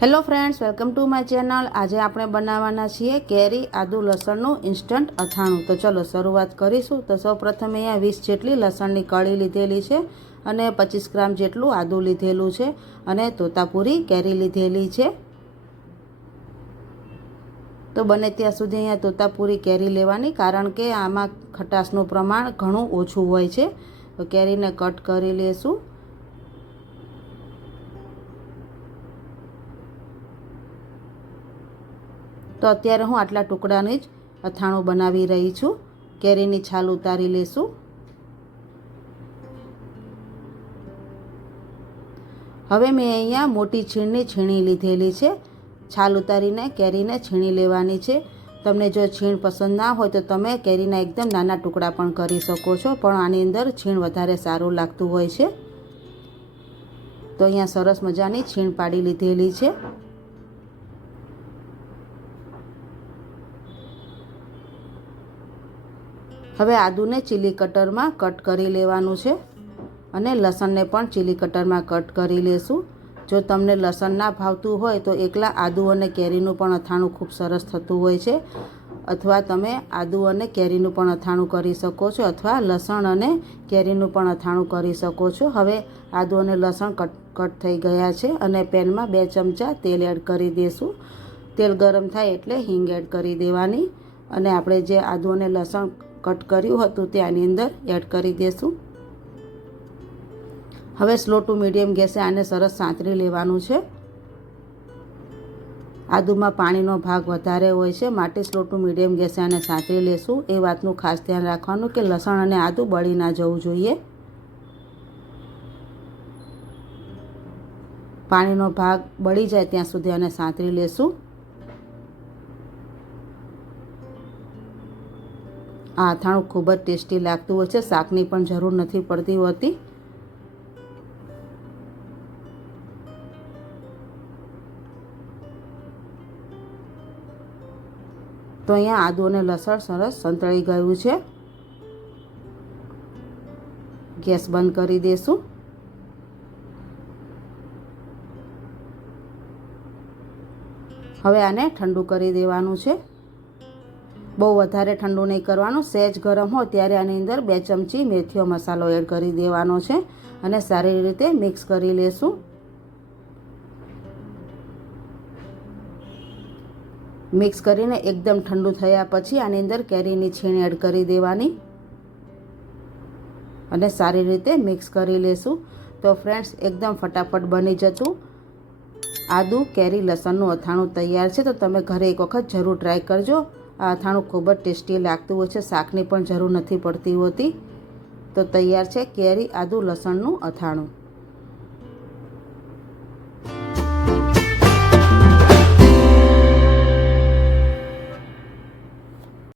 Hello friends, welcome to my channel. આજે આપણે બનાવવાના છીએ કેરી, આદુ, લસણનું ઇન્સ્ટન્ટ અથાણું. તો ચલો શરૂઆત કરીશું. તો સૌપ્રથમ અહીંયા વીસ જેટલી લસણની કળી લીધેલી છે અને પચીસ ગ્રામ જેટલું આદુ લીધેલું છે અને તોતાપુરી કેરી લીધેલી છે. તો બને ત્યાં સુધી અહીંયા તોતાપુરી કેરી લેવાની, કારણ કે આમાં ખટાશનું પ્રમાણ ઘણું ઓછું હોય છે. તો કેરીને કટ કરી લેશું. તો અત્યારે હું આટલા ટુકડાની જ અથાણું બનાવી રહી છું. કેરીની છાલ ઉતારી લેશું. હવે મેં અહીંયા મોટી છીણની છીણી લીધેલી છે. છાલ ઉતારીને કેરીને છીણી લેવાની છે. તમને જો છીણ પસંદ ના હોય તો તમે કેરીના એકદમ નાના ટુકડા પણ કરી શકો છો, પણ આની અંદર છીણ વધારે સારું લાગતું હોય છે. તો અહીંયા સરસ મજાની છીણ પાડી લીધેલી છે. હવે આદુને ચીલી કટરમાં કટ કરી લેવાનું છે અને લસણને પણ ચીલી કટરમાં કટ કરી લેશું. જો તમને લસણ ના ભાવતું હોય તો એકલા આદુ અને કેરીનું પણ અથાણું ખૂબ સરસ થતું હોય છે. અથવા તમે આદુ અને કેરીનું પણ અથાણું કરી શકો છો અથવા લસણ અને કેરીનું પણ અથાણું કરી શકો છો. હવે આદુ અને લસણ કટ કટ થઈ ગયા છે અને પેનમાં બે ચમચા તેલ એડ કરી દઈશું તેલ ગરમ થાય એટલે હિંગ એડ કરી દેવાની. અને આપણે જે આદુ અને લસણ કટ કર્યું હતું તે આની અંદર એડ કરી દઈશું હવે સ્લો ટુ મીડિયમ ગેસે આને સરસ સાંતરી લેવાનું છે. આદુમાં પાણીનો ભાગ વધારે હોય છે માટે સ્લો ટુ મીડિયમ ગેસે આને સાંતરી લેશું. એ વાતનું ખાસ ધ્યાન રાખવાનું કે લસણ અને આદુ બળી ના જવું જોઈએ. પાણીનો ભાગ બળી જાય ત્યાં સુધી આને સાંતરી લેશું. આ અથાણું ખૂબ જ ટેસ્ટી લાગતું હોય છે. શાકની પણ જરૂર નથી પડતી હોતી. તો અહીંયા આદુ અને લસણ સરસ સંતળાઈ ગયું છે. ગેસ બંધ કરી દઈશું હવે આને ઠંડુ કરી દેવાનું છે. બહુ વધારે ઠંડુ નહીં કરવાનું. સહેજ ગરમ હોય ત્યારે આની અંદર બે ચમચી મેથીઓ મસાલો એડ કરી દેવાનો છે અને સારી રીતે મિક્સ કરી લેશું. મિક્સ કરીને એકદમ ઠંડુ થયા પછી આની અંદર કેરીની છીણ એડ કરી દેવાની અને સારી રીતે મિક્સ કરી લેશું. તો ફ્રેન્ડ્સ, એકદમ ફટાફટ બની જતું આદુ કેરી લસણનું અથાણું તૈયાર છે. તો તમે ઘરે એક વખત જરૂર ટ્રાય કરજો. આ અથાણું ખૂબ જ ટેસ્ટી લાગતું હોય છે. શાકની પણ જરૂર નથી પડતી હોતી. તો તૈયાર છે કેરી, આદુ, લસણનું અથાણું.